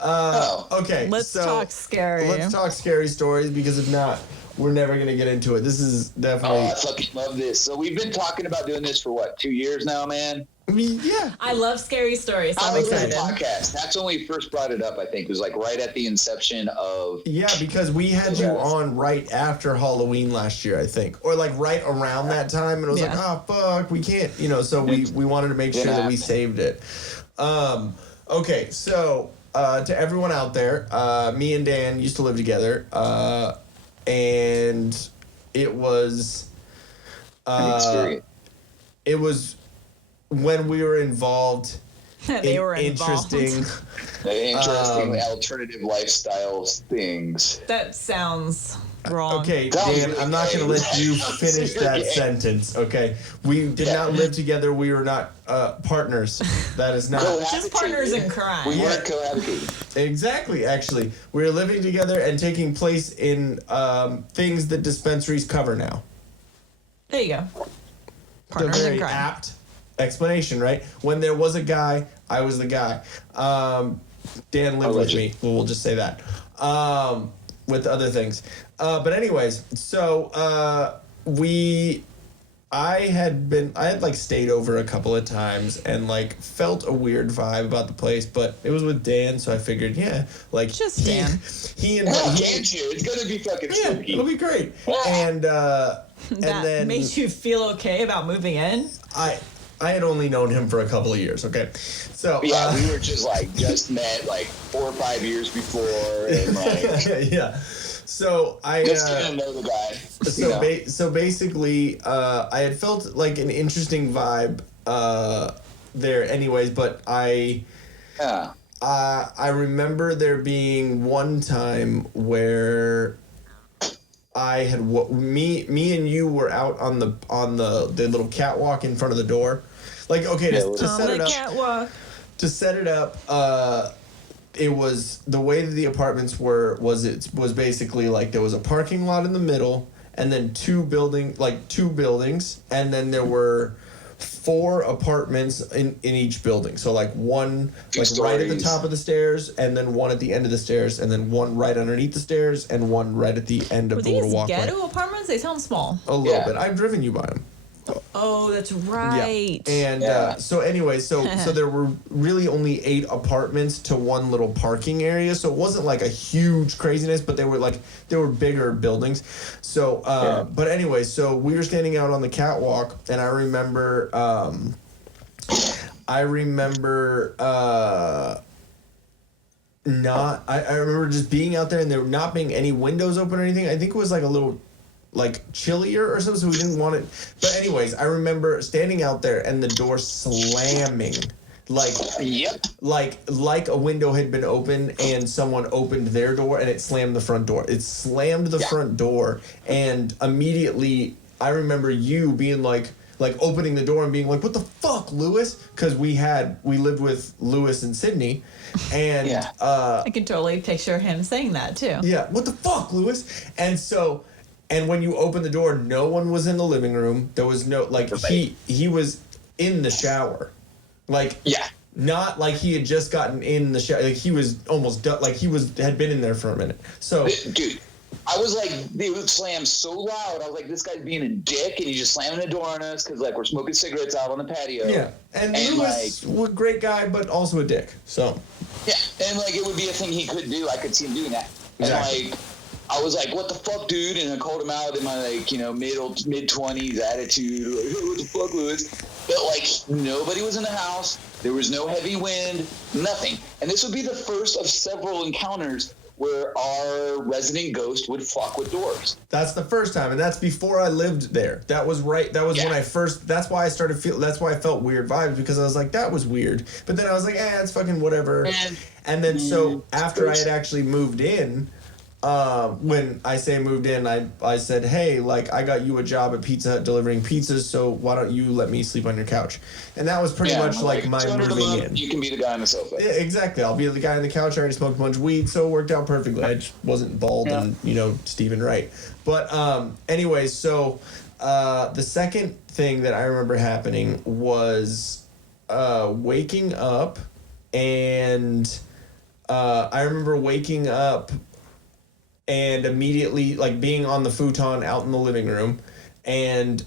Okay. Let's talk scary. Let's talk scary stories, because if not, we're never going to get into it. This is definitely... Oh, I fucking love this. So we've been talking about doing this for, 2 years now, man? I mean, yeah. I love scary stories. So I I'm love excited. the podcast. That's when we first brought it up, I think. It was right at the inception of... Yeah, because we had you on right after Halloween last year, I think. Or right around that time. And it was like, oh, fuck, we can't, so we wanted to make sure that we saved it. Okay, so to everyone out there, me and Dan used to live together. And it was... an experience. It was... when we were involved They were involved. Interesting alternative lifestyle things. That sounds wrong. Okay, Dan, I'm not going to let you finish that sentence, okay? We did not live together. We were not partners. That is not... Just partners in crime. We weren't cohabitating. Exactly, actually. We were living together and taking place in things that dispensaries cover now. There you go. The Partners in very crime. apt explanation, right? When there was a guy, I was the guy. Dan lived with me. We'll just say that. With other things. But anyways, so I had stayed over a couple of times and felt a weird vibe about the place, but it was with Dan, so I figured, just Dan. Can't you? It's gonna be fucking spooky. It'll be great. And then made you feel okay about moving in? I had only known him for a couple of years, okay? So we were just met 4 or 5 years before, and yeah. So I just didn't know the guy. So basically, I had felt an interesting vibe there, anyways. But I remember there being one time where I had me and you were out on the little catwalk in front of the door. To set it up, it was the way that the apartments was basically there was a parking lot in the middle, and then two buildings, and then there were 4 apartments in each building. So one right at the top of the stairs, and then one at the end of the stairs, and then one right underneath the stairs, and one right at the end of the little walkway. Were these ghetto apartments? They sound small. A little bit. I've driven you by them. Oh, that's right. Yeah. And so anyway, so there were really only 8 apartments to one little parking area. So it wasn't a huge craziness, but they were bigger buildings. So, but anyway, so we were standing out on the catwalk, and I remember I remember just being out there and there not being any windows open or anything. I think it was a little chillier or something, so we didn't want it. But anyways, I remember standing out there and the door slamming. Like a window had been open and someone opened their door and it slammed the front door. It slammed the front door, and immediately I remember you being opening the door and being like, "What the fuck, Lewis?" Because we lived with Lewis and Sydney, and I can totally picture him saying that too. Yeah, "What the fuck, Lewis?" And when you opened the door, no one was in the living room. There was no he was in the shower. Not like he had just gotten in the shower. He was almost done. Had been in there for a minute. So, dude, I was they would slam so loud. I was this guy's being a dick, and he's just slamming the door on us because we're smoking cigarettes out on the patio. Yeah, and Lewis was a great guy, but also a dick. So, yeah, and it would be a thing he could do. I could see him doing that. Exactly. And I was "What the fuck, dude?" And I called him out in my mid-20s attitude. "What the fuck, Lewis?" But nobody was in the house. There was no heavy wind, nothing. And this would be the first of several encounters where our resident ghost would fuck with doors. That's the first time, and that's before I lived there. That was right. That was when I first. That's why I started that's why I felt weird vibes, because I was that was weird. But then I was it's fucking whatever. And then so after I had actually moved in. When I say moved in, I said, "Hey, I got you a job at Pizza Hut delivering pizzas, so why don't you let me sleep on your couch?" And that was pretty much my moving in. You can be the guy on the sofa. Yeah, exactly. I'll be the guy on the couch. I already smoked a bunch of weed, so it worked out perfectly. I just wasn't bald and Stephen Wright. But anyway, so the second thing that I remember happening was waking up and I remember waking up and immediately, like, being on the futon out in the living room and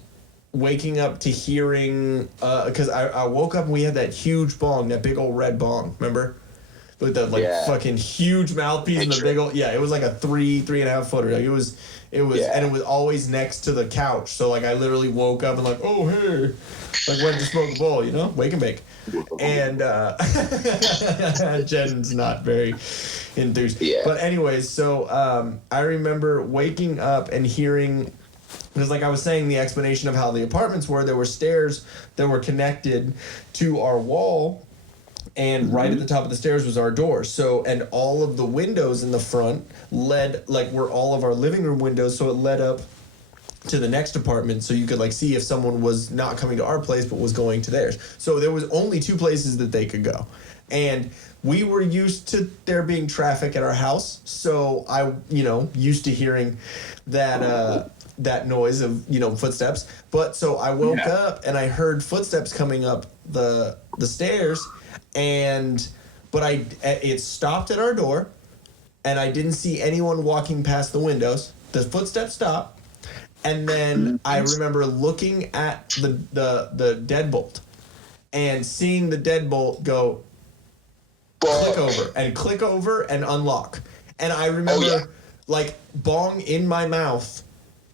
waking up to hearing, because I woke up and we had that huge bong, that big old red bong, remember? With the, like, fucking huge mouthpiece and the big old, it was like a 3.5 footer. Like, it was, and it was always next to the couch. So, like, I literally woke up and, like, oh, hey, like, went to smoke a bowl, you know? Wake and bake. And Jen's not very enthused. Yeah. But anyways, so I remember waking up and hearing, because like I was saying, the explanation of how the apartments were, there were stairs that were connected to our wall, and right at the top of the stairs was our door. So, and all of the windows in the front led, like, were all of our living room windows, so it led up to the next apartment, so you could, like, see if someone was not coming to our place but was going to theirs. So there was only 2 places that they could go. And we were used to there being traffic at our house, so I, used to hearing that that noise of, footsteps. But so I woke up and I heard footsteps coming up the stairs, but it stopped at our door, and I didn't see anyone walking past the windows. The footsteps stopped. And then I remember looking at the deadbolt and seeing the deadbolt go click over and unlock. And I remember like bong in my mouth,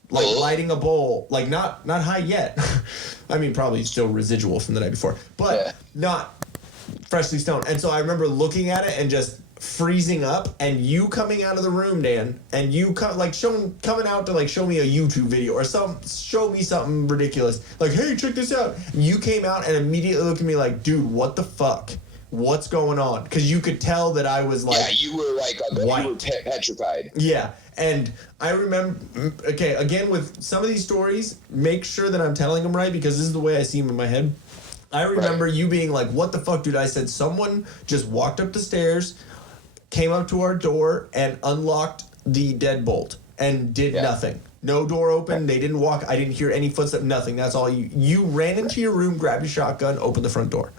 like lighting a bowl, like not high yet. I mean, probably still residual from the night before, but not freshly stoned. And so I remember looking at it and just freezing up, and you coming out of the room, Dan, and you coming out to like show me a YouTube video or show me something ridiculous, like, hey, check this out. And you came out and immediately looked at me like, dude, what the fuck? What's going on? Because you could tell that I was like, you were like, you were petrified. Yeah, and I remember, okay, again with some of these stories, make sure that I'm telling them right, because this is the way I see them in my head. I remember you being like, what the fuck, dude? I said someone just walked up the stairs, came up to our door and unlocked the deadbolt and did nothing. No door open. They didn't walk. I didn't hear any footsteps. Nothing. That's all you ran into your room, grabbed your shotgun, opened the front door.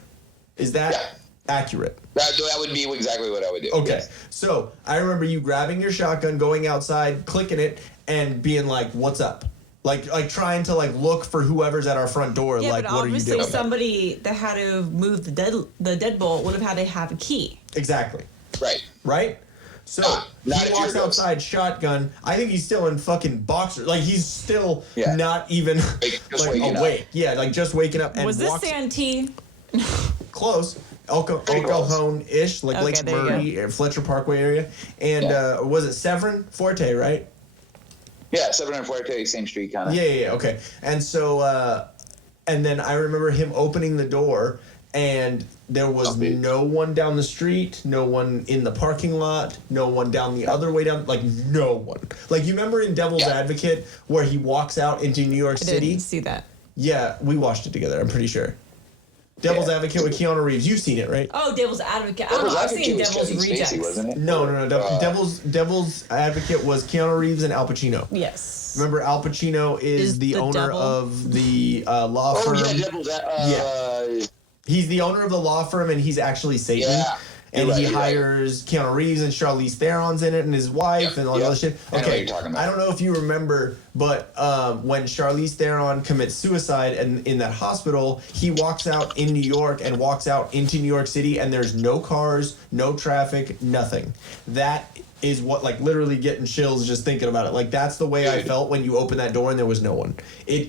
Is that accurate? That would be exactly what I would do. Okay. Yes. So I remember you grabbing your shotgun, going outside, clicking it, and being like, what's up? Like trying to like look for whoever's at our front door. Yeah, like, but what are you doing? obviously somebody that had to move the deadbolt would have had to have a key. Exactly. Right? So not he walks outside shotgun. I think he's still in fucking boxers. Like, he's still not even awake. Yeah, like just waking up. And was this Santee? Close. El Cajon-ish, like Lake Murray, Fletcher Parkway area. And was it Severn Forte, right? Yeah, Severn and Forte, same street kind of. Yeah, okay. And so, and then I remember him opening the door, and there was no one down the street, no one in the parking lot, no one down the other way down, like no one. Like, you remember in Devil's Advocate where he walks out into New York City? I didn't see that. Yeah, we watched it together, I'm pretty sure. Devil's Advocate with Keanu Reeves. You've seen it, right? Oh, Devil's Advocate. I don't know. I've seen Devil's Rejects. Spacey, wasn't it? No. Devil's Advocate was Keanu Reeves and Al Pacino. Yes. Remember, Al Pacino is the owner devil? of the law firm. Oh, yeah, Devil's He's the owner of the law firm, and he's actually Satan. Yeah. And he hires Keanu Reeves, and Charlize Theron's in it, and his wife, and all that shit. I know what you're talking about. I don't know if you remember, but when Charlize Theron commits suicide and in that hospital, he walks out in New York and walks out into New York City, and there's no cars, no traffic, nothing. That is what, like, literally getting chills just thinking about it. Like, that's the way I felt when you opened that door and there was no one.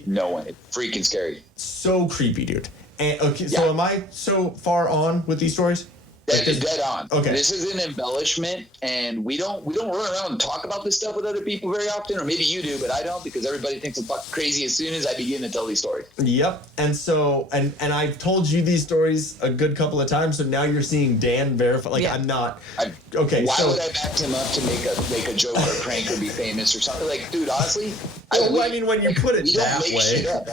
No one. It's freaking scary. So creepy, dude. And so am I so far on with these stories? Dead on. Okay. This is an embellishment, and we don't run around and talk about this stuff with other people very often, or maybe you do, but I don't, because everybody thinks I'm fucking crazy as soon as I begin to tell these stories. Yep. And so, and I've told you these stories a good couple of times, so now you're seeing Dan verify. Like, I'm not. Okay. Why would I back him up to make a joke or a prank or be famous or something? Like, dude, honestly. I mean, when you put it that way. We don't make shit up.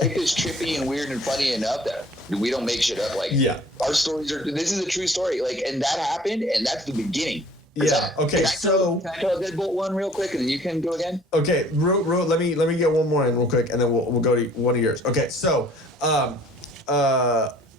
Life is trippy and weird and funny enough that we don't make shit up. Like, our stories are. This is a true story. Like, and that happened, and that's the beginning. Yeah. Okay. Can I tell a Deadbolt one real quick, and then you can go again? Okay. Let me get one more in real quick, and then we'll go to one of yours. Okay. So,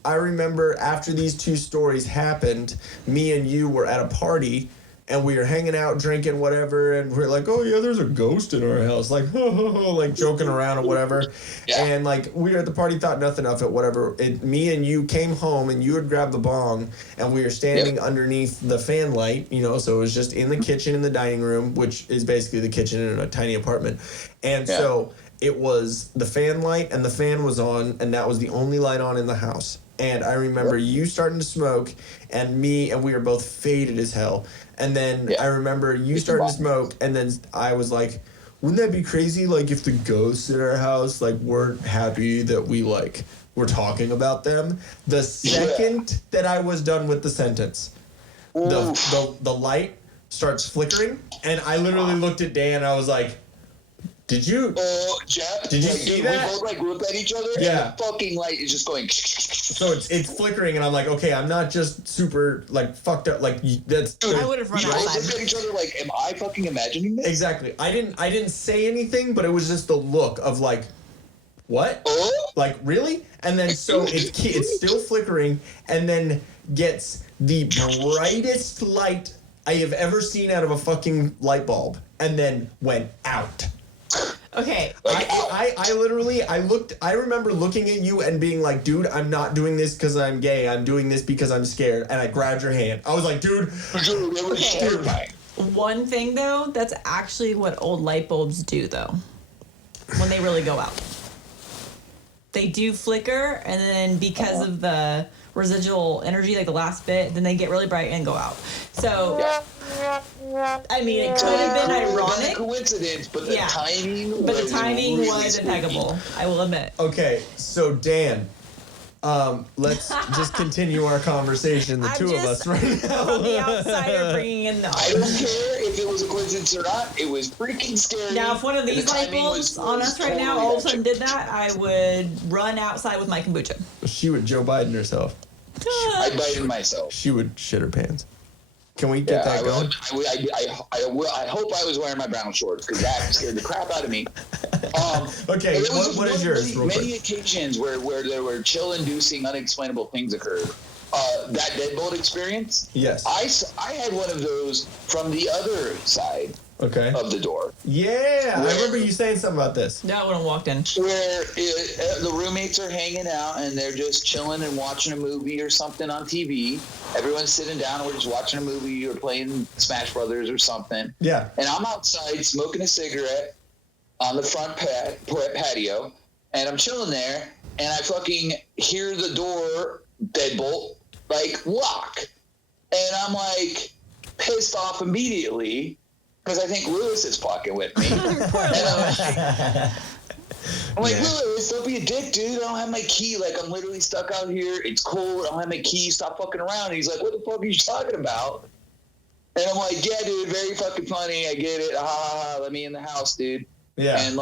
I remember after these two stories happened, me and you were at a party and we were hanging out, drinking, whatever, and we're like, oh, yeah, there's a ghost in our house, like, like joking around or whatever. Yeah. And, like, we were at the party, thought nothing of it, whatever. Me and you came home, and you had grabbed the bong, and we were standing underneath the fan light, you know, so it was just in the kitchen in the dining room, which is basically the kitchen in a tiny apartment. And so it was the fan light, and the fan was on, and that was the only light on in the house. And I remember you starting to smoke, and we were both faded as hell. And then I remember you starting to smoke, and then I was like, wouldn't that be crazy, like, if the ghosts in our house, like, weren't happy that we, like, were talking about them? The second that I was done with the sentence, the light starts flickering, and I literally looked at Dan, and I was like, Did you? Jeff. Did you see that? We both like look at each other. Yeah. And the fucking light is just going. So it's flickering, and I'm like, okay, I'm not just super like fucked up. Like that's. Dude, I would have run outside. We look at each other like, am I fucking imagining this? Exactly. I didn't say anything, but it was just the look of like, what? Like really? And then so it's still flickering, and then gets the brightest light I have ever seen out of a fucking light bulb, and then went out. Okay. I remember looking at you and being like, dude, I'm not doing this because I'm gay. I'm doing this because I'm scared. And I grabbed your hand. I was like, dude. Okay. One thing, though, that's actually what old light bulbs do, though, when they really go out. They do flicker, and then because of the residual energy, like the last bit, then they get really bright and go out. So, I mean, it could have been ironic. Coincidence, but the timing. But the timing was impeccable. I will admit. Okay, so Dan, let's just continue our conversation. The two of us right now. From the outsider bringing in the. I don't care if it was a coincidence or not. It was freaking scary. Now, if one of these light bulbs on us right now all of a sudden did that, I would run outside with my kombucha. She would Joe Biden herself. I'd Biden myself. She would shit her pants. Can we get that going? I hope I was wearing my brown shorts because that scared the crap out of me. Okay, what is yours? Many occasions where there were chill-inducing, unexplainable things occurred. That deadbolt experience. Yes. I had one of those from the other side. Okay. Of the door. Yeah, I remember you saying something about this. Yeah, when I walked in. Where the roommates are hanging out and they're just chilling and watching a movie or something on TV. Everyone's sitting down and we're just watching a movie or playing Smash Brothers or something. Yeah. And I'm outside smoking a cigarette on the front patio, and I'm chilling there, and I fucking hear the door deadbolt like lock, and I'm like pissed off immediately. Because I think Lewis is fucking with me. And I'm like, Lewis, don't be a dick, dude. I don't have my key. Like, I'm literally stuck out here. It's cold. I don't have my key. Stop fucking around. And he's like, what the fuck are you talking about? And I'm like, yeah, dude, very fucking funny. I get it. Let me in the house, dude. Yeah. And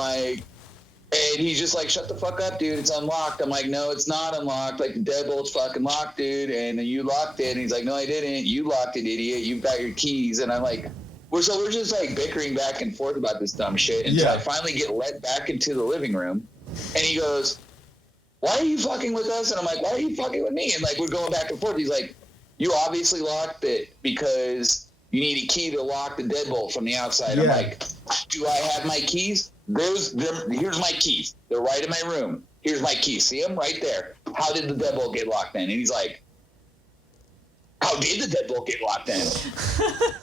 he's just like, shut the fuck up, dude. It's unlocked. I'm like, no, it's not unlocked. Like, the deadbolt's fucking locked, dude. And you locked it. And he's like, no, I didn't. You locked it, idiot. You've got your keys. And I'm like... We're just like bickering back and forth about this dumb shit until I finally get let back into the living room, and he goes, "Why are you fucking with us?" And I'm like, "Why are you fucking with me?" And like we're going back and forth. He's like, "You obviously locked it because you need a key to lock the deadbolt from the outside." Yeah. I'm like, "Do I have my keys? Here's my keys. They're right in my room. Here's my keys. See them right there. How did the deadbolt get locked in?" And he's like, how did the deadbolt get locked in?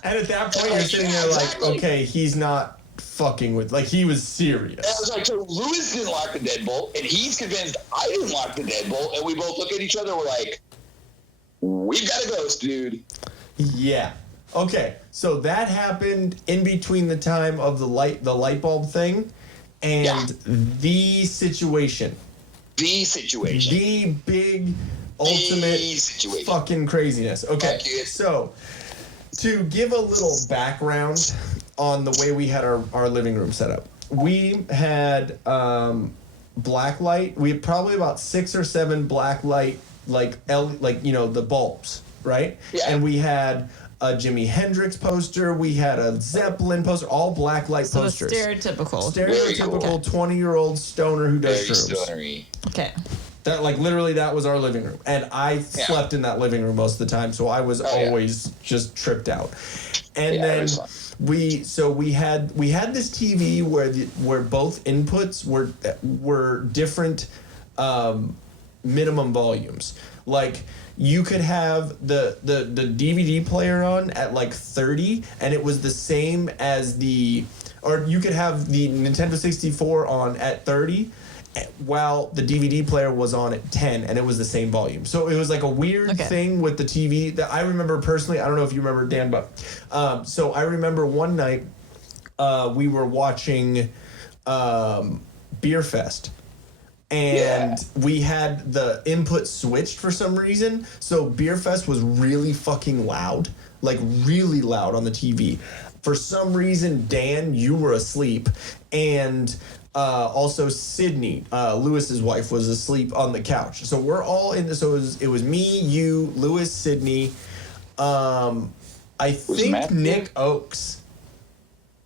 And at that point, you're sitting there like, okay, he's not fucking with, like, he was serious. And I was like, so Lewis didn't lock the deadbolt, and he's convinced I didn't lock the deadbolt, and we both look at each other, we're like, we've got a ghost, dude. Yeah. Okay, so that happened in between the time of the light bulb thing and the situation. The big... ultimate fucking craziness. Okay, so to give a little background on the way we had our living room set up, we had black light. We had probably about 6 or 7 black light, the bulbs, right? Yeah. And we had a Jimi Hendrix poster. We had a Zeppelin poster. All black light posters. Stereotypical 20-year-old stoner who does shrooms. Stonery. Okay. That like literally that was our living room, and I slept in that living room most of the time, so I was always just tripped out. And then we had this TV where both inputs were different minimum volumes. Like you could have the DVD player on at like 30, and it was the same as or you could have the Nintendo 64 on at 30. While the DVD player was on at 10, and it was the same volume. So it was like a weird thing with the TV that I remember personally. I don't know if you remember, Dan, but so I remember one night we were watching Beer Fest, and we had the input switched for some reason. So Beer Fest was really fucking loud, like really loud on the TV. For some reason, Dan, you were asleep, and also Sydney, Lewis's wife, was asleep on the couch. So we're all in this. So it was me, you, Lewis, Sydney. I think Nick Oakes.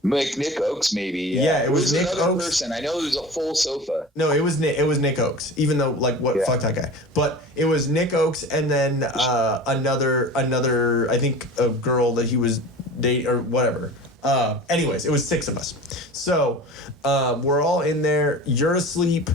Nick Oakes, maybe. Yeah, it was Nick another Oakes. person. I know it was a full sofa. No, it was Nick Oakes. Even though, like, fuck that guy. But it was Nick Oakes, and then another. I think a girl that he was dating or whatever. Anyways, it was 6 of us. So we're all in there. You're asleep.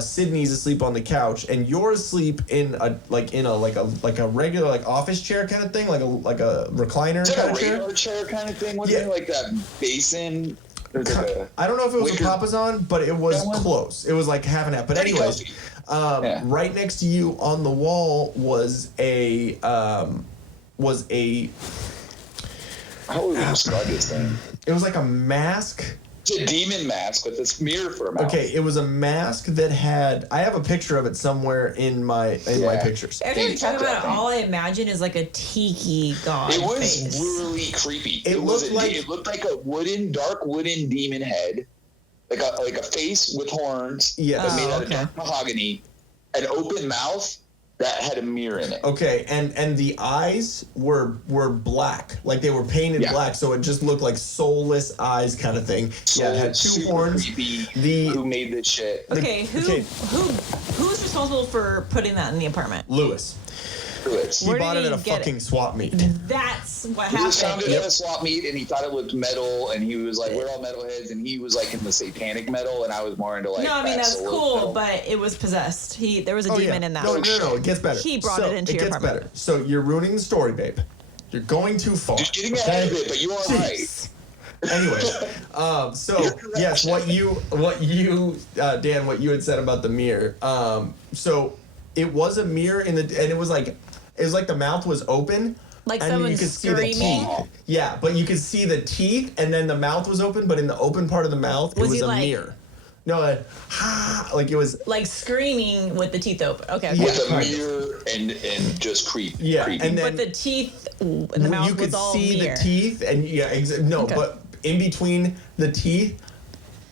Sydney's asleep on the couch, and you're asleep in a regular like office chair kind of thing, like a recliner kind of chair. Radar chair kind of thing. Wasn't it like that basin? I don't know if it was a Papasan, but it was close. It was like half and half. But anyways, right next to you on the wall was a how would we describe this thing? It was like a mask. It's a demon mask with this mirror for a mouth. Okay, it was a mask that had. I have a picture of it somewhere in my pictures. Every time you talk about it, all I imagine is like a tiki god. It was face. really creepy. It looked like a dark wooden demon head, like a face with horns. Yeah, made out of dark mahogany, an open mouth that had a mirror in it. Okay, and the eyes were black, like they were painted black, so it just looked like soulless eyes kind of thing. So it had 2 horns. Creepy. Who made this shit? Okay, who's responsible for putting that in the apartment? Lewis. He Where bought did it at a he get fucking swap meet. That's what He happened. just found it at a swap meet, and he thought it looked metal, and he was like, "We're all metalheads," and he was like in the satanic metal, and I was more into like. No, I mean that's cool, metal. but it was possessed. There was a demon in that. No, it gets better. He brought it into your apartment. It gets better. So you're ruining the story, babe. You're going too far. Just getting ahead of it, but you are right. Anyway, so yes, what you Dan, what you had said about the mirror. So it was a mirror and it was like the mouth was open. Like and someone you could screaming. See the teeth. Yeah, but you could see the teeth, and then the mouth was open. But in the open part of the mouth, it was a mirror. No, like it was like screaming with the teeth open. Okay. Yeah, with a mirror and just creepy. Yeah, creepy. and then but the teeth and the mouth you could was all see mirror. the teeth, and but in between the teeth,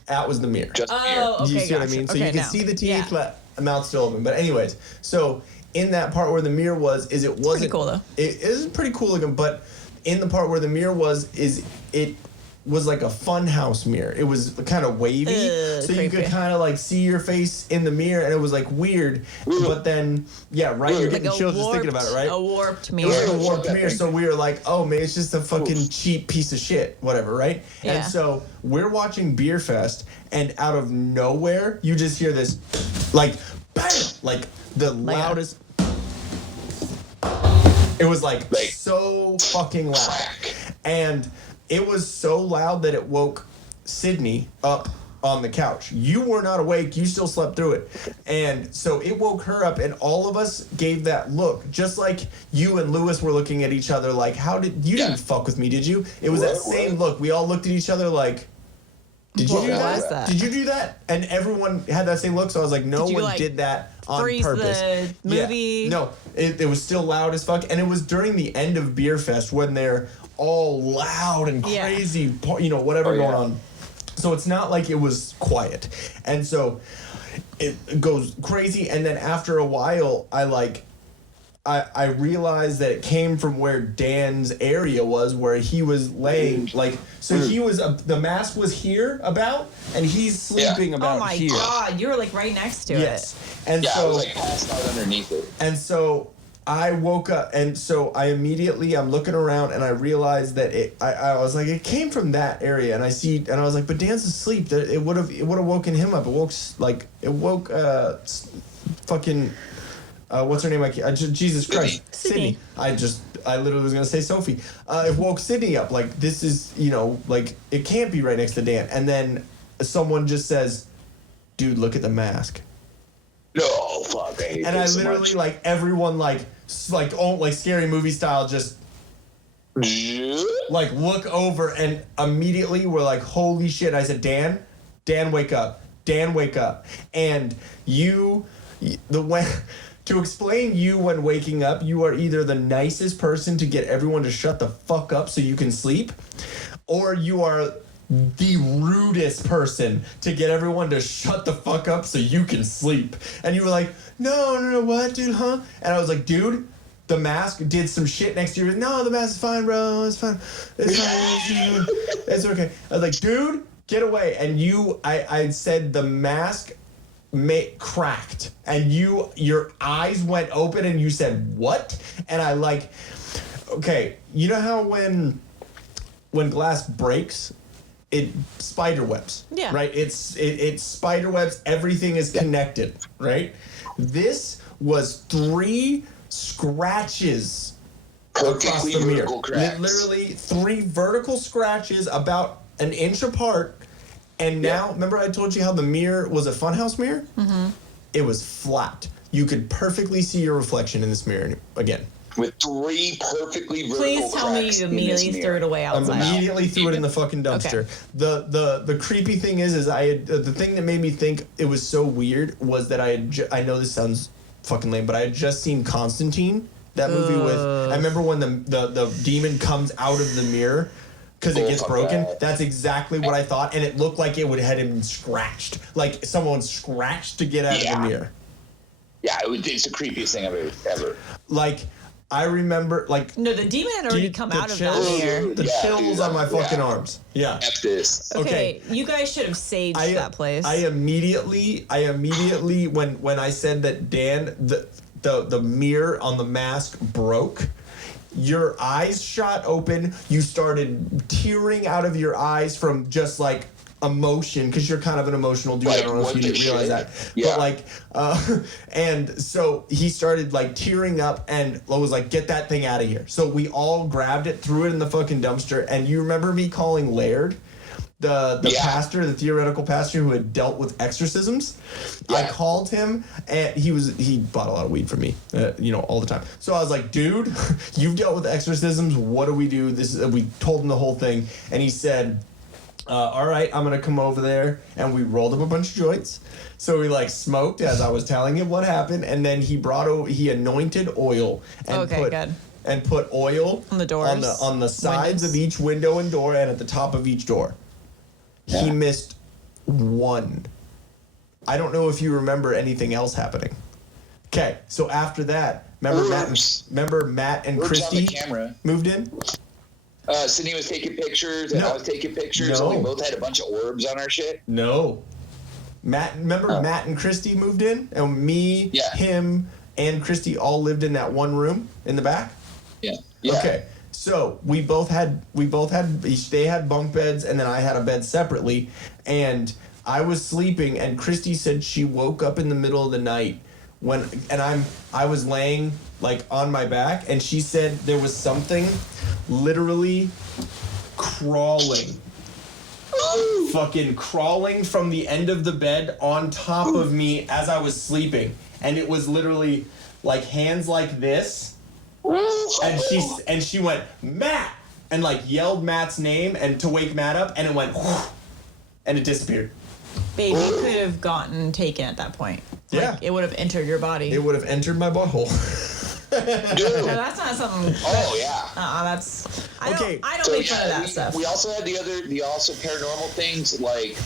that was the mirror. Just oh, okay. Do you see what I mean? So you can see the teeth, but the mouth's still open. But anyways, so in that part where the mirror was, it wasn't pretty cool though. It is pretty cool looking, but in the part where the mirror was, it was like a fun house mirror. It was kind of wavy, so creepy. you could kind of like see your face in the mirror, and it was like weird. But then, you're getting like chills just thinking about it, right? A warped mirror. It was like a warped mirror, so we were like, oh man, it's just a fucking cheap piece of shit, whatever, right? Yeah. And so we're watching Beer Fest, and out of nowhere, you just hear this, like, bam, like the loudest. It was like so fucking loud, and it was so loud that it woke Sydney up on the couch. You were not awake. You still slept through it. And so it woke her up, and all of us gave that look. Just like you and Lewis were looking at each other like, you didn't fuck with me, did you? It was that same look. We all looked at each other like, did you do that? Did you do that? And everyone had that same look, so I was like, no one did that on purpose. The movie? Yeah. No, it was still loud as fuck. And it was during the end of Beer Fest when they're all loud and crazy, whatever going on. So it's not like it was quiet. And so it goes crazy. And then after a while, I I realized that it came from where Dan's area was, where he was laying, like, so he was, the mask was here about, and he's sleeping about here. Oh my God, you were like right next to it. And yeah, so, I was like passed out underneath it. And so I woke up, and so I immediately, I'm looking around, and I realized that I was like, it came from that area, and I was like, but Dan's asleep. It would have woken him up. It woke fucking. What's her name? Jesus Christ. Sydney. I literally was going to say Sophie. It woke Sydney up. Like, this is, like, it can't be right next to Dan. And then someone just says, dude, look at the mask. No, fuck. I hate and I this so literally, much. like, everyone, like scary movie style just, like, look over and immediately we're like, holy shit. I said, Dan, wake up. Dan, wake up. And to explain you when waking up, you are either the nicest person to get everyone to shut the fuck up so you can sleep, or you are the rudest person to get everyone to shut the fuck up so you can sleep. And you were like, no, what, dude, huh? And I was like, dude, the mask did some shit next to you. No, the mask is fine, bro. It's fine. It's okay. I was like, dude, get away. And I said the mask cracked, and your eyes went open, and you said, what? And I like, okay, you know how when glass breaks, it spider webs, right? It spider webs, everything is connected, right? This was 3 scratches across the mirror. Literally 3 vertical scratches about an inch apart. And now, remember I told you how the mirror was a funhouse mirror? Mm-hmm. It was flat. You could perfectly see your reflection in this mirror again. With 3 perfectly vertical Please tell me cracks you immediately threw it away outside. I immediately threw it in the fucking dumpster. Okay. The creepy thing is the thing that made me think it was so weird was that I know this sounds fucking lame, but I had just seen Constantine, that movie with, I remember when the demon comes out of the mirror, because it gets broken. That's exactly what I thought, and it looked like it would have been scratched, like someone scratched to get out of the mirror. Yeah, it's the creepiest thing I've ever. Like, I remember, like, no, the demon had already come out of that mirror. The chills on my fucking arms. Yeah. F this. Okay, you guys should have saged that place. I immediately, when I said that Dan, the mirror on the mask broke, your eyes shot open. You started tearing out of your eyes from just like emotion, because you're kind of an emotional dude. Like, I don't know if you didn't realize that. Yeah. But like, and so he started like tearing up and was like, get that thing out of here. So we all grabbed it, threw it in the fucking dumpster. And you remember me calling Laird, the pastor, the theoretical pastor who had dealt with exorcisms? Yeah. I called him, and he bought a lot of weed from me, all the time. So I was like, dude, you've dealt with exorcisms. What do we do? We told him the whole thing, and he said, all right, I'm gonna come over there. And we rolled up a bunch of joints. So we like smoked as I was telling him what happened, and then he anointed oil and put oil on the doors, on the sides of each window and door, and at the top of each door. Yeah. He missed one. I don't know if you remember anything else happening. Okay, so after that, remember Matt and Christy moved in? Sydney was taking pictures, and I was taking pictures, and we both had a bunch of orbs on our shit. No. Matt and Christy moved in, and me, him, and Christy all lived in that one room in the back? Yeah. Okay. So they had bunk beds, and then I had a bed separately, and I was sleeping, and Christy said she woke up in the middle of the night I was laying like on my back, and she said there was something literally crawling from the end of the bed on top of me as I was sleeping, and it was literally like hands like this. And she went, Matt, and like yelled Matt's name and to wake Matt up, and it went, and it disappeared. Baby could have gotten taken at that point. Yeah. It would have entered your body. It would have entered my butthole. No, that's not something. Oh yeah. I don't make fun of that stuff. We also had the also paranormal things, like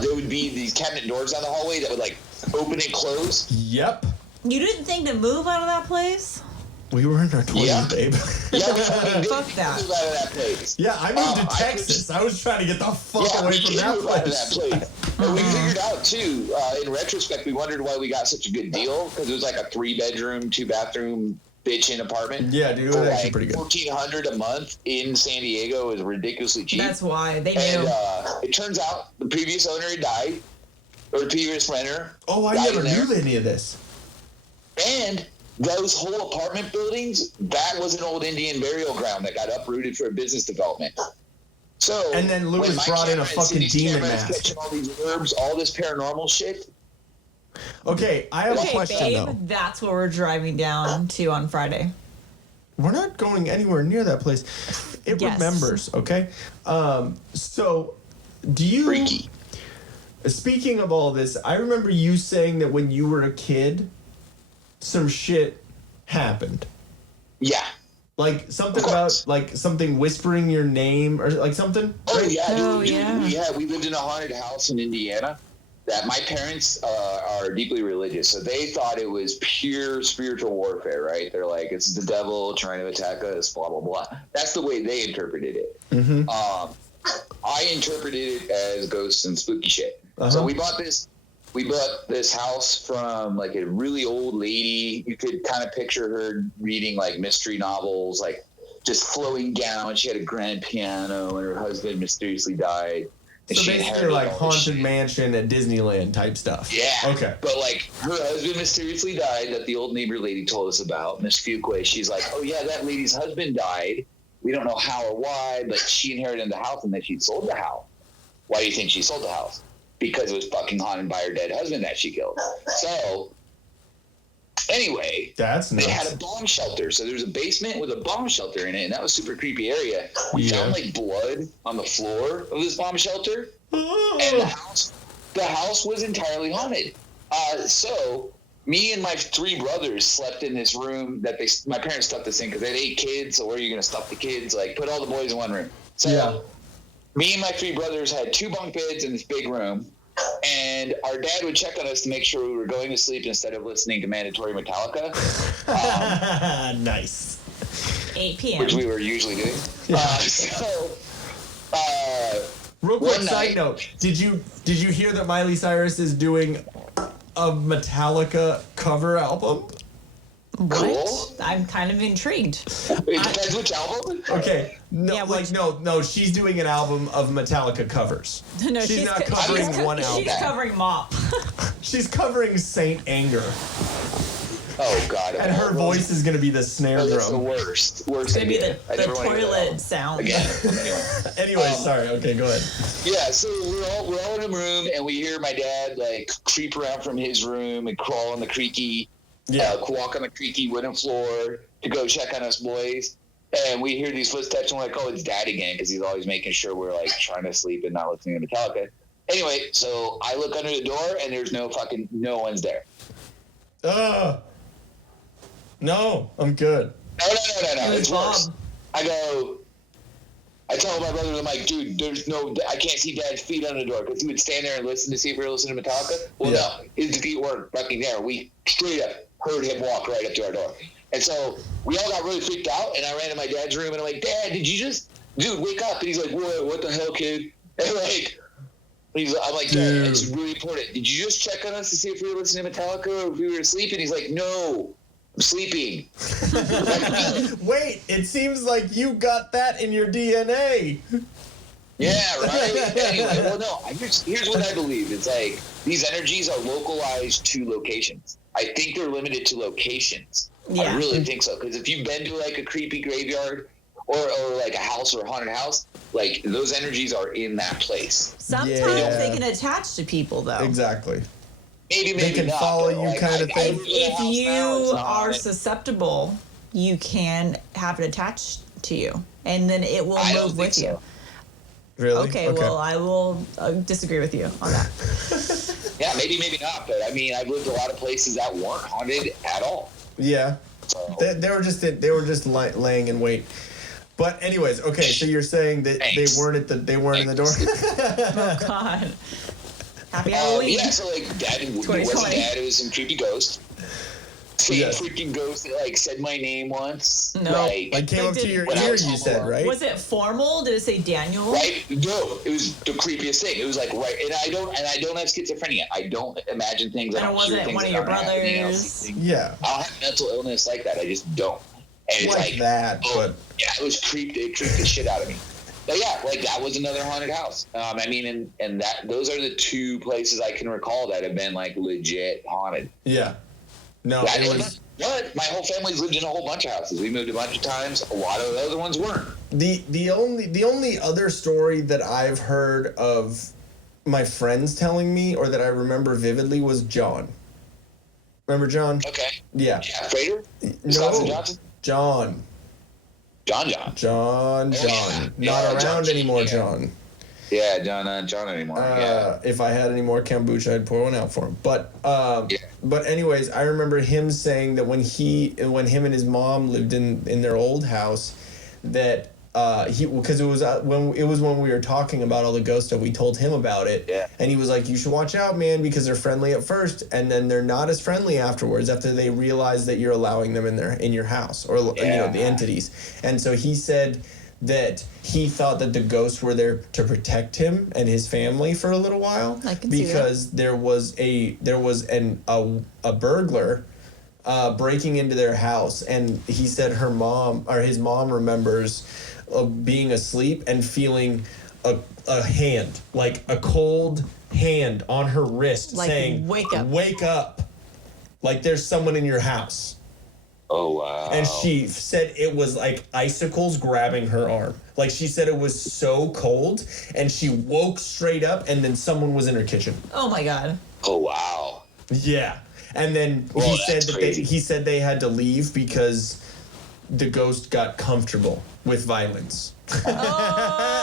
there would be these cabinet doors down the hallway that would like open and close. Yep. You didn't think to move out of that place? We were in our 20s, Yeah. babe. Yeah, we Fuck that. moved out of that place. Yeah, I moved to Texas. I was trying to get the fuck away from that moved out of that place. place. But we figured out, too, in retrospect, we wondered why we got such a good deal, because it was like a 3-bedroom, 2-bathroom bitchin' apartment. Yeah, dude, it for was actually like pretty good. $1,400 a month in San Diego is ridiculously cheap. That's why they knew. And it turns out the previous owner had died, or the previous renter. Oh, I died never in there. knew any of this. And those whole apartment buildings, that was an old Indian burial ground that got uprooted for business development. So, And then Lewis when my brought in a camera and fucking Cindy's demon camera is mask. catching all these herbs, all this paranormal shit. Okay, I have a Okay, question, babe, though. that's what we're driving down to on Friday. We're not going anywhere near that place. It Yes. remembers, okay? So, do you... Freaky. Speaking of all this, I remember you saying that when you were a kid, some shit happened. Yeah. Like something Of course. about like something whispering your name or like something. Oh, yeah. Oh, dude, yeah. We lived in a haunted house in Indiana that my parents are deeply religious. So they thought it was pure spiritual warfare, right? They're like, it's the devil trying to attack us, blah, blah, blah. That's the way they interpreted it. Mm-hmm. I interpreted it as ghosts and spooky shit. So we bought this house from like a really old lady. You could kind of picture her reading like mystery novels, like just flowing down. She had a grand piano and her husband mysteriously died. And So she basically inherited like all this haunted shit. mansion at Disneyland type stuff. Yeah. Okay. But like her husband mysteriously died that the old neighbor lady told us about, Miss Fuquay. She's like, oh yeah, that lady's husband died. We don't know how or why, but she inherited the house and then she sold the house. Why do you think she sold the house? Because it was fucking haunted by her dead husband that she killed. So, anyway, That's they had nuts. a bomb shelter. So there was a basement with a bomb shelter in it, and that was a super creepy area. We Yeah. found like blood on the floor of this bomb shelter, and the house was entirely haunted. So me and my 3 brothers slept in this room that my parents stuffed us in because they had 8 kids. So where are you gonna stuff the kids? Like put all the boys in one room. So. Yeah. Me and my 3 brothers had 2 bunk beds in this big room, and our dad would check on us to make sure we were going to sleep instead of listening to mandatory Metallica, Nice. 8 p.m. which we were usually doing. Real quick One side night- note: Did you hear that Miley Cyrus is doing a Metallica cover album? What? Cool. I'm kind of intrigued. It depends which album. Okay, no, Yeah, like no, she's doing an album of Metallica covers. No, she's not covering one album. She's covering Mop. She's covering Saint Anger, Oh God! and her voice is gonna be the snare That's the drum. worst. It's gonna be idea. the I never wanna hear that toilet album sound. again. Anyway. Anyway, sorry. Okay, go ahead. Yeah, so we're all in a room, and we hear my dad like creep around from his room and crawl on the creaky, walk on the creaky wooden floor to go check on us boys. And we hear these footsteps, and we're like, "Oh, it's Dad again," because he's always making sure we're like trying to sleep and not listening to Metallica. Anyway, so I look under the door, and there's no one's there. No, I'm good. No, It was it's Bob. worse. I tell my brothers, I'm like, dude, I can't see Dad's feet under the door, because he would stand there and listen to see if we were listening to Metallica. Well, no, his feet weren't fucking there. We straight up heard him walk right up to our door. And so we all got really freaked out, and I ran to my dad's room, and I'm like, Dad, dude, wake up. And he's like, what the hell, kid? And like, I'm like, Dad, it's really important. Did you just check on us to see if we were listening to Metallica or if we were asleep? And he's like, no, I'm sleeping. Wait, it seems like you got that in your DNA. Yeah, right? Anyway, well, no, here's what I believe. It's like these energies are localized to locations. I think they're limited to locations. Yeah. I really think so. Because if you've been to like a creepy graveyard or like a house or a haunted house, like those energies are in that place. Sometimes Yeah. they can attach to people, though. Exactly. Maybe They can not, follow but, you like, kind of I thing. live in a If house you now, it's not are haunted. susceptible, you can have it attached to you, and then it will I don't move think with you. so. Really? Okay, well, I will disagree with you on that. Yeah, maybe not. But I mean, I've lived a lot of places that weren't haunted at all. Yeah. So, They were just laying in wait. But anyways, okay. So you're saying that Thanks. they weren't in the door. Oh God! Happy Halloween. yeah, so like Dad, it 2020. wasn't Dad, it was some creepy ghost. Same freaking ghost that like said my name once. No. Like came up to your ear, you said, right? Was it formal? Did it say Daniel? Right? No, it was the creepiest thing. It was like right, and I don't have schizophrenia. I don't imagine things. And it wasn't one of your brothers. Yeah. I don't have mental illness like that. I just don't. And it's like that, but yeah, it was creeped. It creeped the shit out of me. But yeah, like that was another haunted house. I mean, and that those are the two places I can recall that have been like legit haunted. Yeah. No, it was. But my whole family's lived in a whole bunch of houses. We moved a bunch of times. A lot of the other ones weren't. The only other story that I've heard of my friends telling me, or that I remember vividly, was John. Remember John? Okay. Yeah. Yeah. Frater? No. Johnson? John. John. Yeah. Not around anymore, John. Yeah, John anymore. Yeah. If I had any more kombucha, I'd pour one out for him. But anyways, I remember him saying that when him and his mom lived in their old house, that because it was when we were talking about all the ghost stuff, we told him about it, and he was like, "You should watch out, man, because they're friendly at first, and then they're not as friendly afterwards after they realize that you're allowing them in your house, or the entities." And so he said that he thought that the ghosts were there to protect him and his family for a little while, because there was a burglar breaking into their house, and he said his mom remembers being asleep and feeling a hand, like a cold hand on her wrist, like, saying, wake up, like there's someone in your house. Oh, wow. And she said it was like icicles grabbing her arm. Like, she said it was so cold, and she woke straight up, and then someone was in her kitchen. Oh, my God. Oh, wow. Yeah. And then he said they had to leave because the ghost got comfortable with violence. Oh.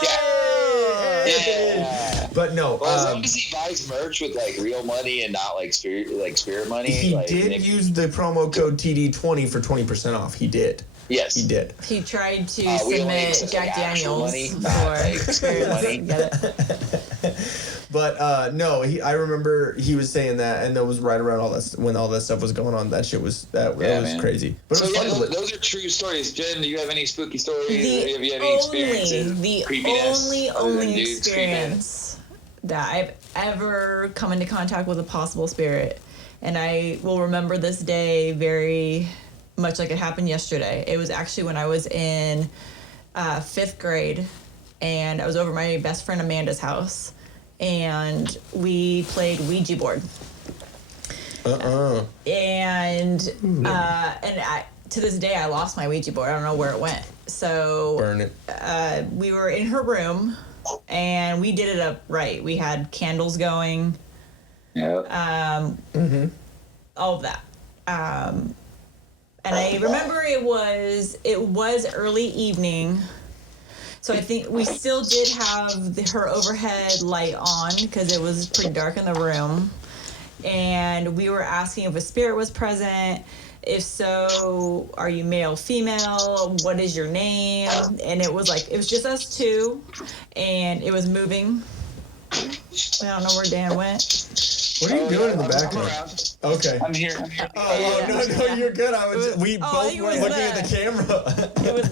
Yeah. But no. Well, as long as he buys merch with like real money and not like spirit money. He did use the promo code TD20 for 20% off. He did. Yes. He did. He tried to submit Jack Daniels for spirit money. Get it? But no, I remember he was saying that, and that was right around when all that stuff was going on. That shit was crazy. But so those are true stories. Jen, do you have any spooky stories? Have you had any experiences? The only experience that I've ever come into contact with a possible spirit, and I will remember this day very much like it happened yesterday. It was actually when I was in 5th grade, and I was over at my best friend Amanda's house, and we played Ouija board. And to this day, I lost my Ouija board. I don't know where it went. So burn it. We were in her room, and we did it up right. We had candles going. Yeah. All of that. And I remember it was early evening. So I think we still did have her overhead light on because it was pretty dark in the room. And we were asking if a spirit was present. If so, are you male, female? What is your name? And it was just us two. And it was moving. I don't know where Dan went. What are you doing in the background? Okay. I'm here. Oh, no, you're good. We both were looking at the camera. It was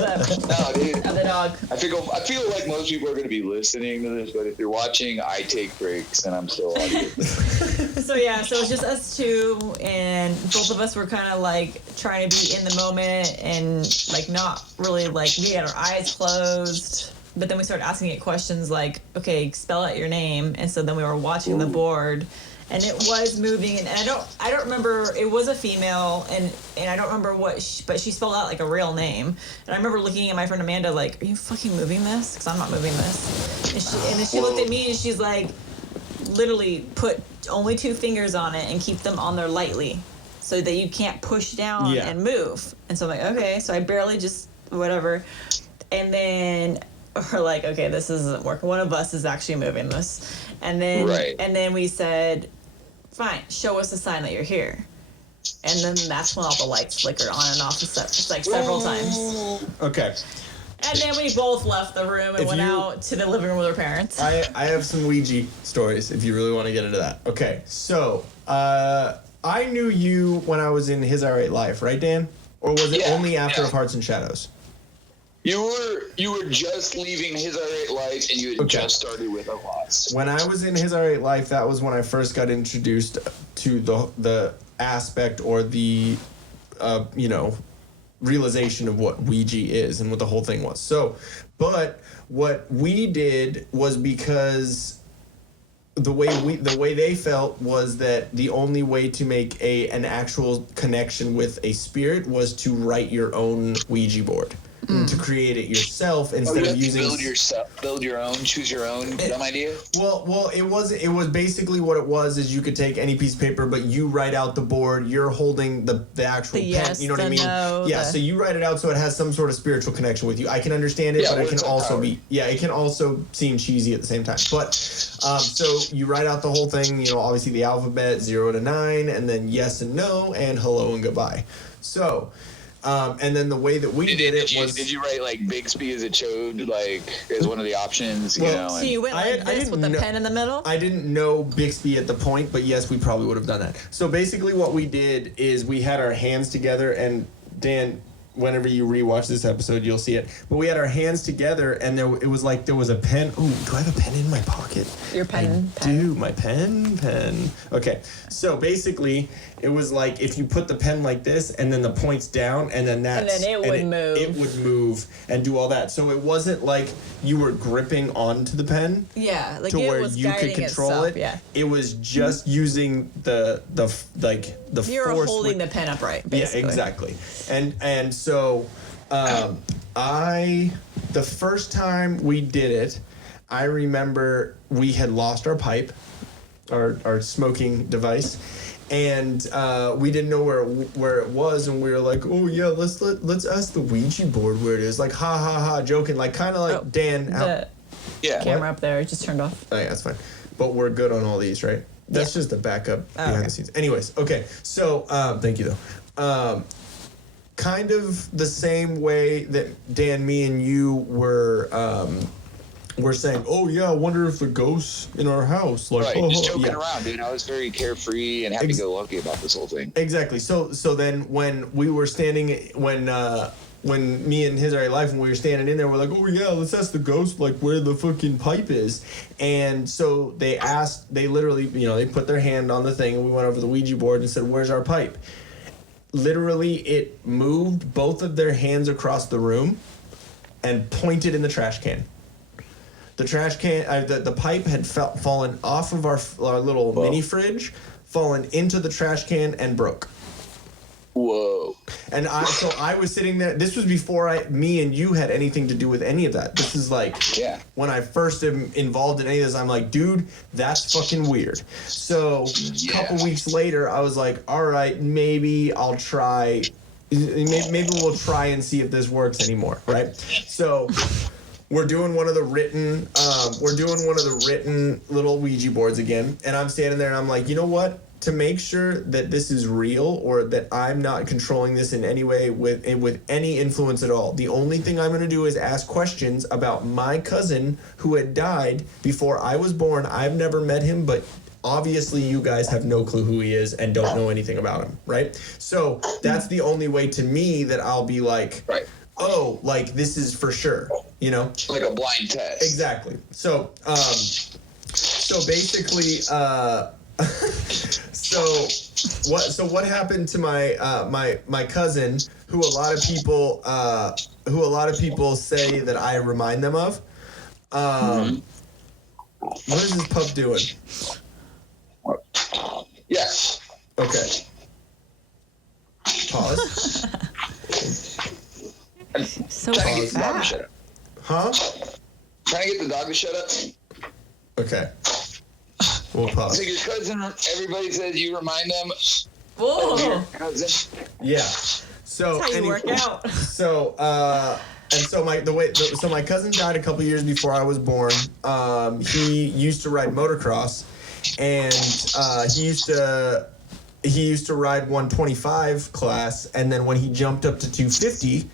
No, dude. the dog. I feel like most people are going to be listening to this, but if you're watching, I take breaks, and I'm still audio. So it was just us two, and both of us were kind of like trying to be in the moment and like not really like we had our eyes closed. But then we started asking it questions like, okay, spell out your name. And so then we were watching the board, and it was moving. And I don't remember, it was a female, and I don't remember but she spelled out like a real name. And I remember looking at my friend Amanda like, are you fucking moving this? Because I'm not moving this. And then she looked at me and she's like, literally put only 2 fingers on it and keep them on there lightly so that you can't push down and move. And so I'm like, okay. So I barely just whatever. And then we're like, okay, this isn't working. One of us is actually moving this. And then we said, fine, show us a sign that you're here. And then that's when all the lights flickered on and off, just like several times. Okay. And then we both left the room and went out to the living room with our parents. I have some Ouija stories if you really want to get into that. Okay, so I I knew you when I was in His Alright Life, right, Dan? Or was it only after Of Hearts and Shadows? You were just leaving His Alright Life, and you had just started with Of Lost. When I was in His Alright Life, that was when I first got introduced to the aspect or the, realization of what Ouija is and what the whole thing was. So, but what we did was because the way they felt was that the only way to make an actual connection with a spirit was to write your own Ouija board. To create it yourself instead of using build your own, choose your own dumb idea. Well, it was basically what it was is you could take any piece of paper, but you write out the board. You're holding the actual pen. Yes, You know what I mean? no, So you write it out so it has some sort of spiritual connection with you. I can understand it, but it can also it can also seem cheesy at the same time. But so you write out the whole thing. Obviously the alphabet 0 to 9, and then yes and no, and hello and goodbye. So. And then the way that we did it was... Did you write, like, Bixby as it showed, like, as one of the options, So you went like this with the pen in the middle? I didn't know Bixby at the point, but yes, we probably would have done that. So basically what we did is we had our hands together, and Dan, whenever you rewatch this episode, you'll see it. But we had our hands together, and it was like there was a pen. Ooh, do I have a pen in my pocket? Your pen. I do. My pen. Okay. So basically, it was like if you put the pen like this, and then the points down, and then it would move. It would move and do all that. So it wasn't like you were gripping onto the pen. Yeah, like to it where was you could control itself, it. Yeah. It was just using the You're force holding the pen upright, basically. Yeah, exactly. And so the first time we did it, I remember we had lost our pipe, our smoking device, and we didn't know where it was, and we were like, oh yeah, let's ask the Ouija board where it is, like ha ha ha, joking, like kind of like Dan. The camera up there just turned off. Oh yeah, that's fine. But we're good on all these, right? That's just a backup behind the scenes. Anyways, okay. So thank you though. Kind of the same way that Dan, me, and you were saying, oh yeah, I wonder if the ghosts in our house, like, right, just joking around, dude. I was very carefree and happy-go-lucky about this whole thing. Exactly. So then when we were standing, when me and His Alright Life, when we were standing in there, we're like, oh yeah, let's ask the ghost like where the fucking pipe is. And so they literally, they put their hand on the thing, and we went over to the Ouija board and said, where's our pipe? Literally, it moved both of their hands across the room and pointed in the trash can. The trash can, the pipe had fallen off of our little mini fridge, fallen into the trash can, and broke. Whoa. And I was sitting there. This was before me and you had anything to do with any of that. This is like when I first am involved in any of this, I'm like, dude, that's fucking weird. So a couple weeks later, I was like, all right, maybe I'll try. Maybe we'll try and see if this works anymore, right? So we're doing one of the written little Ouija boards again, and I'm standing there and I'm like, you know what? To make sure that this is real or that I'm not controlling this in any way with any influence at all, the only thing I'm going to do is ask questions about my cousin who had died before I was born. I've never met him, but obviously you guys have no clue who he is and don't know anything about him, right? So that's the only way to me that I'll be like, oh, like this is for sure, Like a blind test. Exactly. So basically, So what happened to my cousin, who a lot of people say that I remind them of? What is this pup doing? Yes. Okay. Pause. So trying to get the dog to shut up. Huh? Trying to get the dog to shut up. Okay. We'll pause. So your cousin, everybody says you remind them. Whoa. Of your cousin. Yeah. So that's how you work out. So my cousin died a couple years before I was born. He used to ride motocross, and he used to ride 125 class, and then when he jumped up to 250,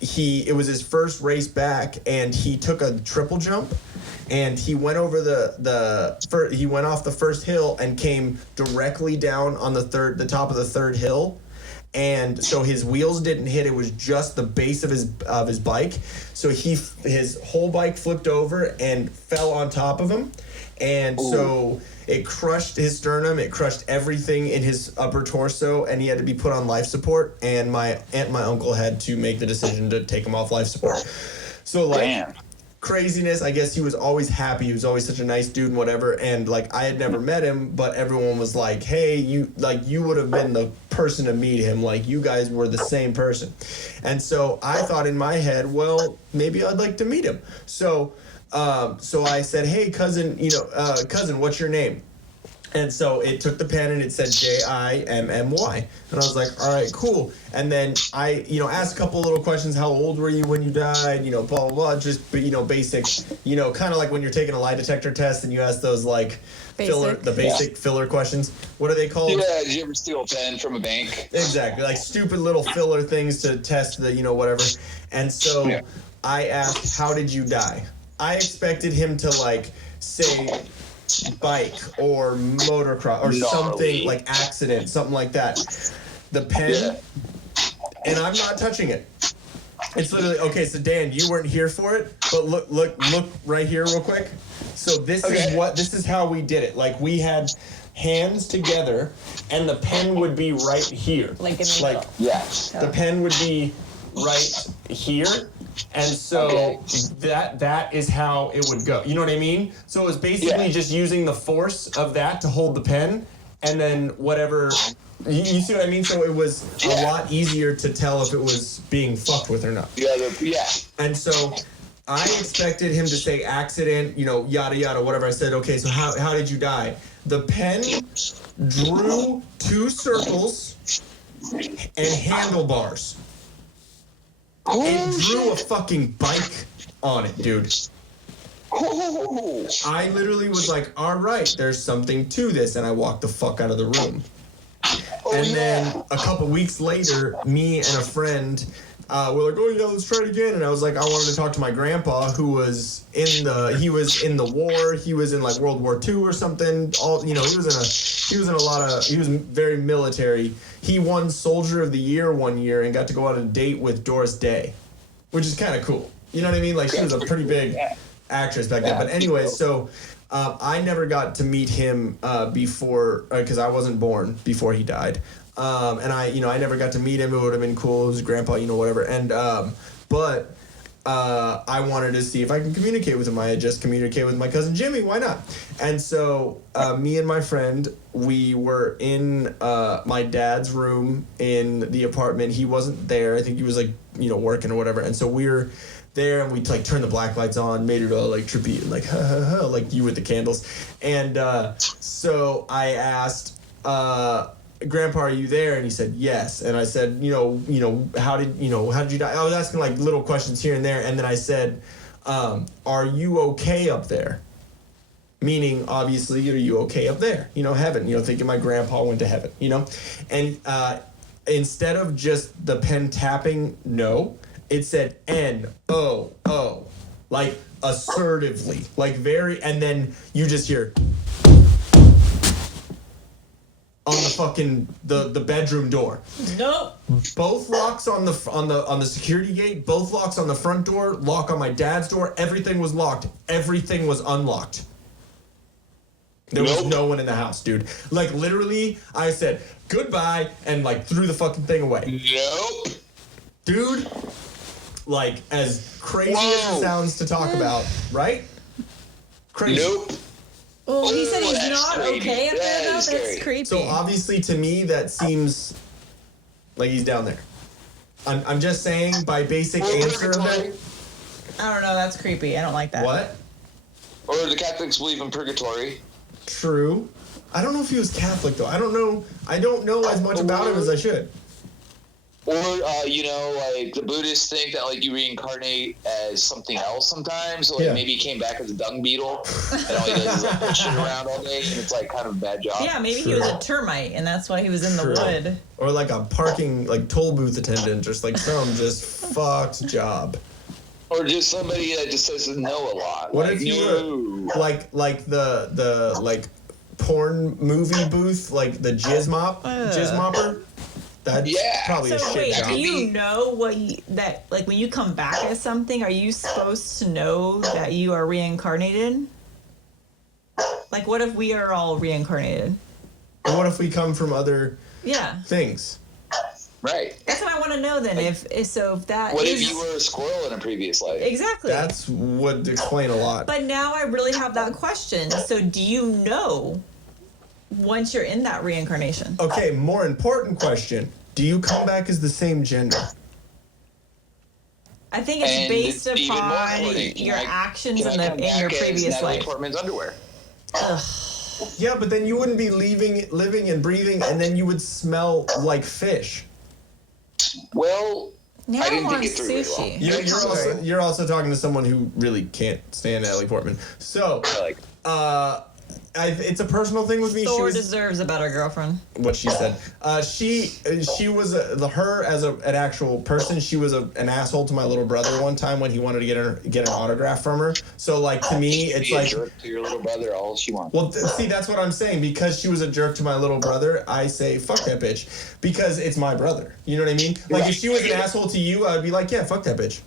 it was his first race back, and he took a triple jump, and he went over he went off the first hill and came directly down on the top of the third hill. And so his wheels didn't hit, it was just the base of his bike. So his whole bike flipped over and fell on top of him. And so it crushed his sternum, it crushed everything in his upper torso, and he had to be put on life support. And my aunt and my uncle had to make the decision to take him off life support. So like, damn. Craziness. I guess he was always happy. He was always such a nice dude and whatever. And like, I had never met him, but everyone was like, hey, you would have been the person to meet him. Like, you guys were the same person. And so I thought in my head, well, maybe I'd like to meet him. So I said, hey, cousin, cousin, what's your name? And so it took the pen and it said Jimmy. And I was like, all right, cool. And then I, asked a couple little questions. How old were you when you died? Blah, blah, blah. Just, basic, kind of like when you're taking a lie detector test and you ask those like basic filler questions. What are they called? Yeah, did you ever steal a pen from a bank? Exactly. Like stupid little filler things to test the, whatever. And so I asked, how did you die? I expected him to like say bike or motocross or something like accident, something like that. The pen, and I'm not touching it. It's literally, okay, so Dan, you weren't here for it, but look right here real quick. So this is how we did it. Like, we had hands together and the pen would be right here. Like in the middle. The pen would be right here. And so that is how it would go. You know what I mean? So it was basically just using the force of that to hold the pen, and then whatever. You see what I mean? So it was a lot easier to tell if it was being fucked with or not. Yeah. And so I expected him to say accident, yada yada, whatever. I said, okay, so how did you die? The pen drew 2 circles and handlebars. It drew a fucking bike on it, dude. I literally was like, all right, there's something to this, and I walked the fuck out of the room. Then a couple weeks later, me and a friend were like, let's try it again. And I was like, I wanted to talk to my grandpa, who was in the war. He was in like World War II or something. He was very military. He won Soldier of the Year one year and got to go on a date with Doris Day, which is kind of cool. You know what I mean? Like, she was a pretty big actress back then. But anyway, so I never got to meet him before, because I wasn't born before he died. And I never got to meet him. It would have been cool. It was grandpa, whatever. And but I wanted to see if I can communicate with him. I had just communicated with my cousin Jimmy. Why not? And so me and my friend, we were in my dad's room in the apartment. He wasn't there. I think he was like, working or whatever. And so we were there, and we like turned the black lights on, made it all like trippy and like ha ha ha, like you with the candles. And so I asked, Grandpa, are you there? And he said yes. And I said, how did you die? I was asking like little questions here and there, and then I said, are you okay up there? Meaning, obviously, are you okay up there? Heaven. Thinking my grandpa went to heaven. And instead of just the pen tapping, no, it said N-O-O, like assertively, like very, and then you just hear on the fucking the bedroom door. Nope. Both locks on the security gate, both locks on the front door, lock on my dad's door, everything was locked. Everything was unlocked. There was no one in the house, dude. Like, literally, I said goodbye and like threw the fucking thing away. Nope. Dude, like, as crazy as it sounds to talk about, right? Crazy. Nope. Well, he said he's not creepy. okay up there, though. That's That's scary. creepy. So obviously, to me, that seems like he's down there. I'm just saying, by basic answer of it. I don't know. That's creepy. I don't like that. What? Or the Catholics believe in purgatory. True. I don't know if he was Catholic though. I don't know as much about him as I should. Or, like the Buddhists think that like you reincarnate as something else sometimes. So, like maybe he came back as a dung beetle and all he does is like put shit around all day, and it's like kind of a bad job. Yeah, maybe he was a termite and that's why he was in the wood. Or like a parking, like toll booth attendant, just like some just fucked job. Or just somebody that just says no a lot. What if you were like the like porn movie booth, like the jizz mopper? That's probably a shit job. Do you know that when you come back as something, are you supposed to know that you are reincarnated? Like, what if we are all reincarnated? And what if we come from other things? Right. That's what I want to know then. What if you were a squirrel in a previous life? Exactly. That's would explain a lot. But now I really have that question. So do you know once you're in that reincarnation? Okay, more important question. Do you come back as the same gender? I think it's based upon your actions in your previous life. Portman's underwear. Ugh. Yeah, but then you wouldn't be living and breathing, and then you would smell like fish. Well, now I didn't think it through sushi. really well. You're also talking to someone who really can't stand Natalie Portman. So, it's a personal thing with me. Thor deserves a better girlfriend. What she said. She was her as an actual person. She was an asshole to my little brother one time when he wanted to get an autograph from her. So like to me, it's like jerk to your little brother all she wants. Well, see, that's what I'm saying. Because she was a jerk to my little brother, I say fuck that bitch because it's my brother. You know what I mean? Like if she was an asshole to you, I'd be like, yeah, fuck that bitch.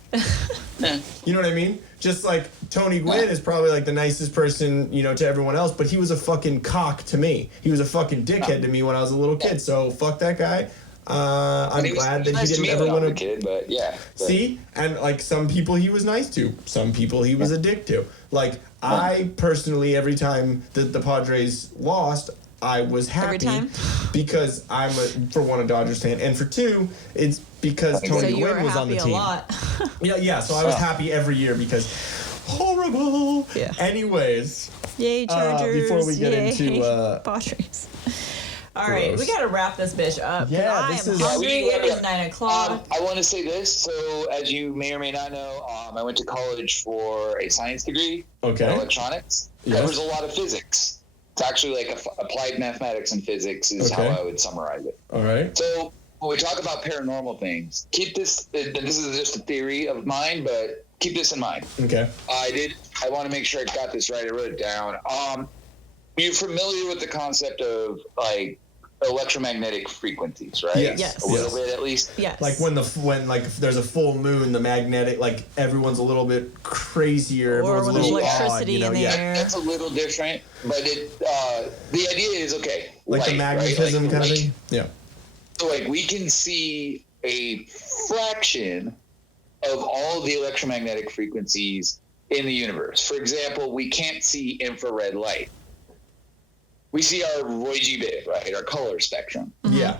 You know what I mean? Just like Tony Gwynn is probably like the nicest person, to everyone else, but he was a fucking cock to me. He was a fucking dickhead to me when I was a little kid. So fuck that guy. I'm glad that he didn't ever want to. Kid, but yeah. See, and like some people he was nice to, some people he was a dick to. Like I personally, every time that the Padres lost, I was happy because I'm for one a Dodgers fan, and for two, it's because Tony Gwynn was on the team. Yeah. So I was happy every year because horrible. Yeah. Anyways, yay Chargers! Before we get into Padres. All right, we gotta wrap this bitch up. Yeah, I am hungry. It is 9 o'clock. I want to say this. So, as you may or may not know, I went to college for a science degree in electronics. Yes. Covers a lot of physics. It's actually like applied mathematics and physics is how I would summarize it. All right. So when we talk about paranormal things, keep this. This is just a theory of mine, but keep this in mind. Okay. I want to make sure I got this right. I wrote it down. You're familiar with the concept of like electromagnetic frequencies, right? Yes. A little bit at least. Yes. Like when if there's a full moon, the magnetic, like everyone's a little bit crazier. Or when there's electricity in the air. That's a little different, but the idea is like light, the magnetism kind of thing. Yeah. So like we can see a fraction of all the electromagnetic frequencies in the universe. For example, we can't see infrared light. We see our Roy G. Biv, right? Our color spectrum. Mm-hmm. Yeah.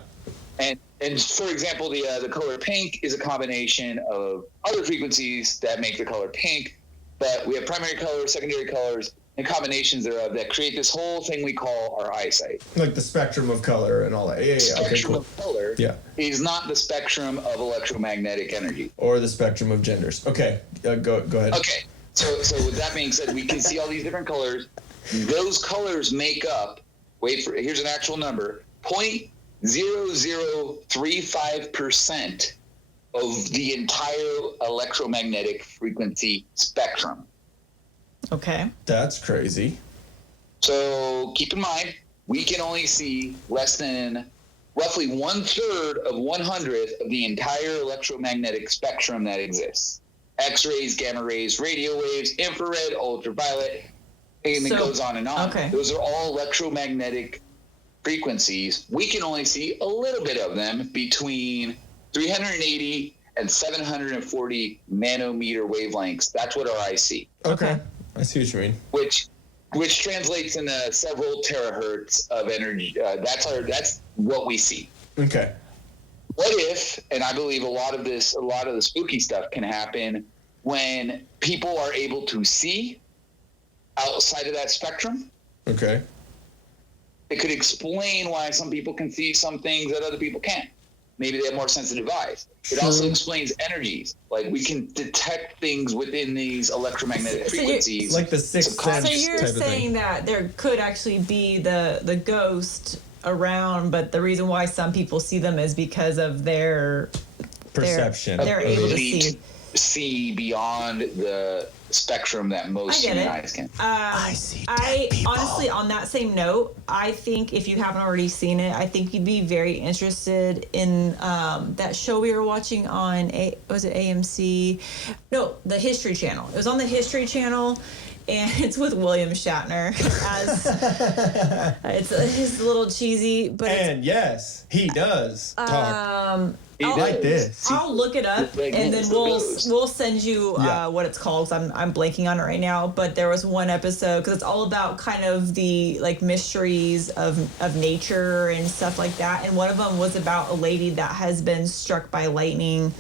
And for example, the color pink is a combination of other frequencies that make the color pink, but we have primary colors, secondary colors, and combinations thereof that create this whole thing we call our eyesight. Like the spectrum of color and all that. Yeah. The spectrum of color is not the spectrum of electromagnetic energy. Or the spectrum of genders. Okay, go ahead. Okay, so with that being said, we can see all these different colors. Those colors make up, here's an actual number, 0.0035% of the entire electromagnetic frequency spectrum. Okay. That's crazy. So keep in mind, we can only see less than roughly 1/3 of 1/100th of the entire electromagnetic spectrum that exists. X-rays, gamma rays, radio waves, infrared, ultraviolet, and it goes on and on. Okay. Those are all electromagnetic frequencies. We can only see a little bit of them between 380 and 740 nanometer wavelengths. That's what our eyes see. Okay. I see what you mean. Which translates into several terahertz of energy. That's what we see. Okay. What if, and I believe a lot of the spooky stuff can happen when people are able to see outside of that spectrum. Okay. It could explain why some people can see some things that other people can't. maybe they have more sensitive eyes. It also explains energies. Like we can detect things within these electromagnetic frequencies. Like the sixth sense. So you're type of saying thing. that there could actually be the ghost around, but the reason why some people see them is because of their Perception. They're able to ability see beyond the spectrum that most human eyes can. I see dead people. Honestly, on that same note, I think if you haven't already seen it, I think you'd be very interested in that show we were watching on was it AMC? No, the History Channel. It was on the History Channel. And it's with William Shatner as it's a little cheesy, but yes, he does talk. Like this. I'll look it up and then we'll send you what it's called. 'Cause I'm blanking on it right now. But there was one episode because it's all about kind of the like mysteries of nature and stuff like that. And one of them was about a lady that has been struck by lightning,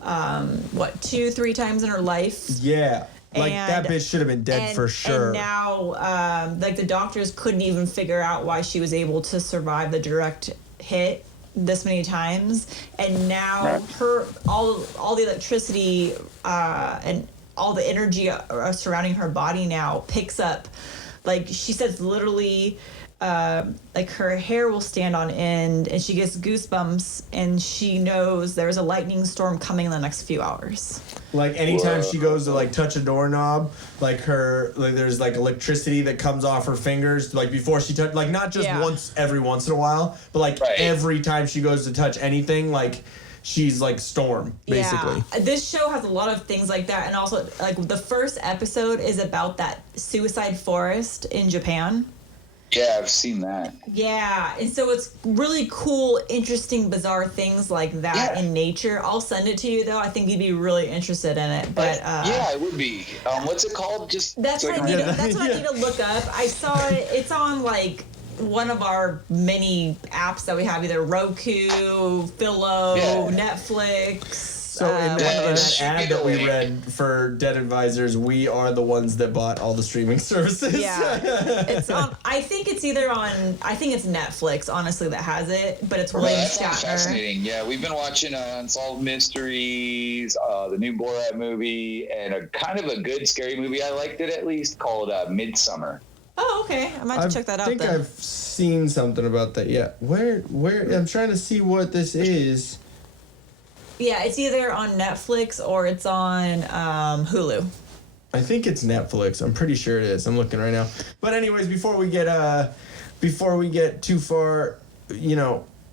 2-3 times in her life. Yeah. Like, that bitch should have been dead for sure. And now, like, the doctors couldn't even figure out why she was able to survive the direct hit this many times. And now all the electricity and all the energy surrounding her body now picks up. Like, she says literally... like her hair will stand on end and she gets goosebumps and she knows there's a lightning storm coming in the next few hours. Like anytime she goes to like touch a doorknob, like there's like electricity that comes off her fingers, like before she touch, like not just every once in a while, but like every time she goes to touch anything, like she's like Storm, basically. Yeah. This show has a lot of things like that, and also like the first episode is about that suicide forest in Japan. Yeah, I've seen that. Yeah, and so it's really cool, interesting, bizarre things like that in nature. I'll send it to you, though. I think you'd be really interested in it. But yeah, I would be. What's it called? That's what I need to look up. I saw it. It's on like one of our many apps that we have, either Roku, Philo, Netflix. So in that ad that we read for Dead Advisors, we are the ones that bought all the streaming services. Yeah, it's on. I think it's Netflix, honestly, that has it, but it's William Shatner. Fascinating. Yeah, we've been watching Unsolved Mysteries, the new Borat movie, and a kind of a good scary movie. I liked it at least, called Midsummer. Oh, okay. I might have to check that out. I think I've seen something about that. Yeah, where? I'm trying to see what this is. Yeah, it's either on Netflix or it's on Hulu. I think it's Netflix. I'm pretty sure it is. I'm looking right now. But anyways, before we get too far,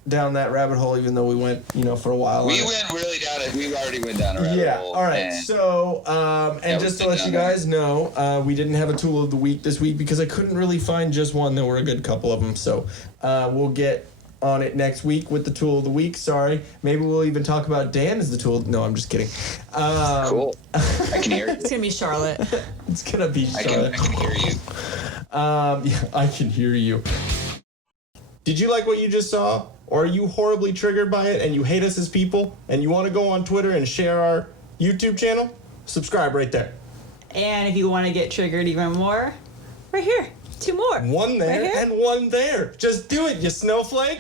down that rabbit hole, even though we went, for a while. We went really down it. We already went down a rabbit hole. Yeah. All right. So, and just to let you guys know, we didn't have a tool of the week this week because I couldn't really find just one. There were a good couple of them. So, we'll get on it next week with the tool of the week. Sorry. Maybe we'll even talk about Dan as the tool. No, I'm just kidding. Cool. I can hear it. It's going to be Charlotte. It's going to be Charlotte. I can hear you. Yeah, I can hear you. Did you like what you just saw? Or are you horribly triggered by it and you hate us as people and you want to go on Twitter and share our YouTube channel? Subscribe right there. And if you want to get triggered even more, right here. 2 more. One there and one there. Just do it, you snowflake.